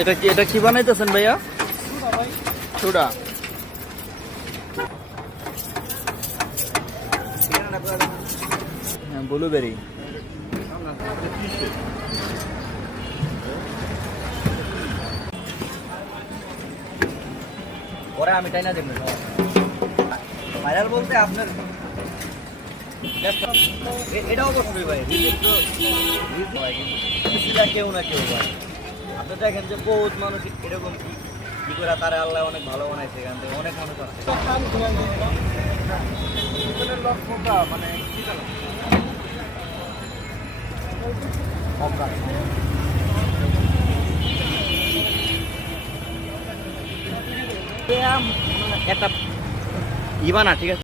এটা কি বানাইতেছেন ভাইয়া? চুড়া। হ্যাঁ, ব্লুবেরি। পরে আমি তাই না দেখবো ভাইরাল বলতে আপনার এটাও করবে ভাই কেউ না কেউ ভাই। আপনি দেখেন যে বহুত মানুষ এরকম কি করে তারা আল্লাহ অনেক ভালো বানাইছে, এখান থেকে অনেক মানুষ আছে। মানে একটা ইবানা, ঠিক আছে।